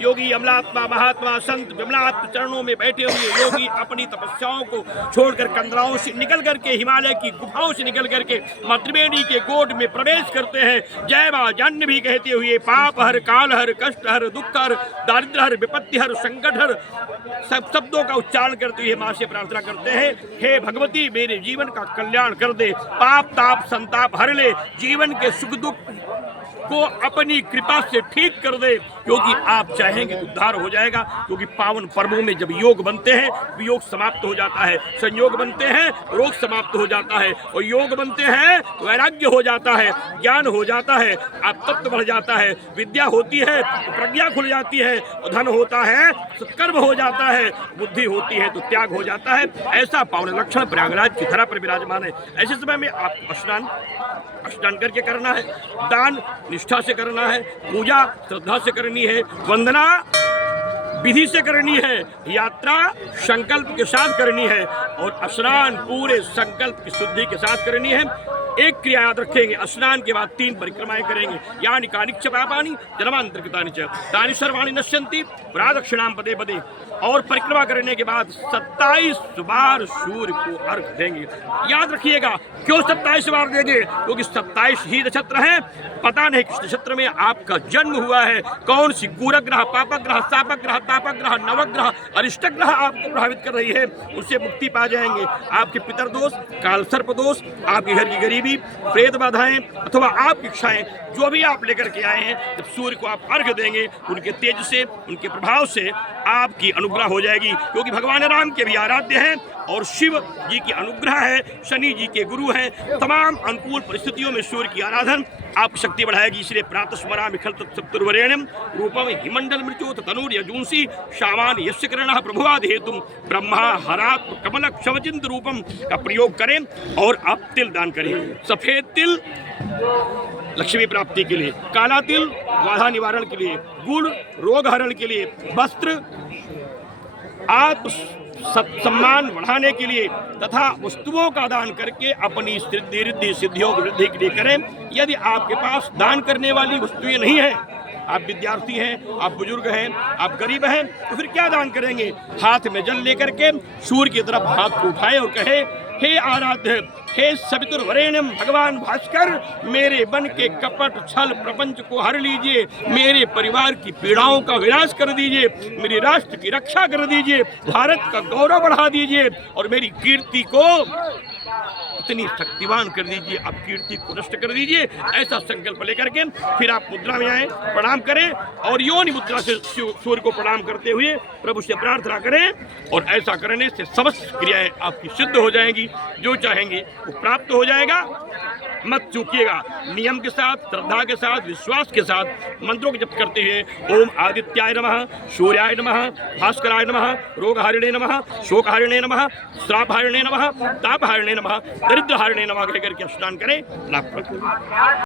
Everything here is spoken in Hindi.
योगी अमलात्मा महात्मा संत विमलात्म चरणों में बैठे हुए योगी अपनी तपस्याओं को छोड़कर कंदराओं से निकल करके हिमालय की गुफाओं से निकल करके त्रिवेणी के गोद में प्रवेश करते हैं। जय मां जाह्नवी कहते हुए पाप हर, काल हर, कष्ट हर, दुख हर, दारिद्र हर, विपत्ति हर, संकट हर सब शब्दों का उच्चारण करते हुए मां से प्रार्थना करते हैं, हे भगवती मेरे जीवन का कल्याण कर दे, पाप ताप संताप हर ले, जीवन के सुख दुख को अपनी कृपा से ठीक कर दे, क्योंकि आप चाहेंगे तो उद्धार हो जाएगा। क्योंकि पावन पर्वों में जब योग बनते हैं वियोग समाप्त हो जाता है, संयोग बनते हैं रोग समाप्त हो जाता है, और योग बनते हैं वैराग्य हो जाता है, ज्ञान हो जाता है, आप तत्व बढ़ जाता है, विद्या होती है तो प्रज्ञा खुल जाती है, धन होता है तो कर्म हो जाता है, बुद्धि होती है तो त्याग हो जाता है। ऐसा पावन लक्षण प्रयागराज की धरा पर विराजमान है। ऐसे समय में आपको स्नान करके करना है, दान निष्ठा से करना है, पूजा श्रद्धा से करनी है, वंदना विधि से करनी है, यात्रा संकल्प के साथ करनी है, और स्नान पूरे संकल्प की शुद्धि के साथ करनी है। एक क्रिया याद रखेंगे, स्नान के बाद 3 परिक्रमाएं करेंगे, यानी कानिच्च पापानि जन्मांतरकृतानि च तानि सर्वाणि नश्यन्ति प्रदक्षिणां पदे पदे। और परिक्रमा करने के बाद 27 बार सूर्य को अर्घ देंगे। याद रखिएगा, क्यों 27 बार देंगे? क्योंकि 27 ही नक्षत्र हैं, पता नहीं किस नक्षत्र में आपका जन्म हुआ है, कौन सी कुरग्रह, पापग्रह, शापग्रह, तापग्रह, नवग्रह, अरिष्टग्रह आपको प्रभावित कर रही है, उससे मुक्ति पा जाएंगे। आपके पितर दोष, काल सर्प दोष, आपके घर की गरीबी, प्रेत बाधाएं अथवा आपकी इच्छाएं जो भी आप लेकर के आए हैं, जब सूर्य को आप अर्घ देंगे उनके तेज से, उनके प्रभाव से आपकी अनुग्रह हो जाएगी। क्योंकि भगवान राम के भी आराध्य हैं और शिव जी की अनुग्रह है, शनि जी के गुरु हैं। तमाम अनुकूल परिस्थितियों में सूर्य की आराधना आपकी शक्ति बढ़ाएगी। इसलिए प्रातः स्मरामि खल तत्सप्तुर्वरेण्यं रूपम हिमंडल मृत्योत तनूर यजूंसी शावान यस्य किरणः प्रभुवाद हेतुम ब्रह्मा हरात कमल क्षवचिंत रूपम का प्रयोग करें। और आप तिल दान करें, सफेद तिल लक्ष्मी प्राप्ति के लिए, काला तिल बाधा निवारण के लिए, गुड़ रोग हरण के लिए, वस्त्र आत्म सम्मान बढ़ाने के लिए, तथा वस्तुओं का दान करके अपनी रिद्धि सिद्धियों की वृद्धि के लिए करें। यदि आपके पास दान करने वाली वस्तुएं नहीं हैं, आप विद्यार्थी हैं, आप बुजुर्ग हैं, आप गरीब हैं, तो फिर क्या दान करेंगे? हाथ में जल लेकर के सूर्य की तरफ हाथ को उठाए और कहे, हे आराध्य, हे सवितुर्वरेण्यम भगवान भास्कर, मेरे मन के कपट छल प्रपंच को हर लीजिए, मेरे परिवार की पीड़ाओं का विनाश कर दीजिए, मेरे राष्ट्र की रक्षा कर दीजिए, भारत का गौरव बढ़ा दीजिए, और मेरी कीर्ति को इतनी शक्तिवान कर दीजिए, आप कीर्ति को नष्ट कर दीजिए। ऐसा संकल्प लेकर के फिर आप मुद्रा में आए, प्रणाम करें, और योनि मुद्रा से सूर्य को प्रणाम करते हुए प्रभु से प्रार्थना करें। और ऐसा करने से समस्त क्रियाएं आपकी सिद्ध हो जाएंगी, जो चाहेंगे वो प्राप्त हो जाएगा। मत चूकिएगा, नियम के साथ, श्रद्धा के साथ, विश्वास के साथ मंत्रों को जप करते हुए ओम आदित्याय नमः, सूर्याय नमः, भास्कराय नमः, रोगहारिणे नमः, शोकहारिणे नमः, श्रापहारिणे नमः, तापहारिणे नमः, दरिद्रहारिणे नमः कहकर के स्नान करें। लाभ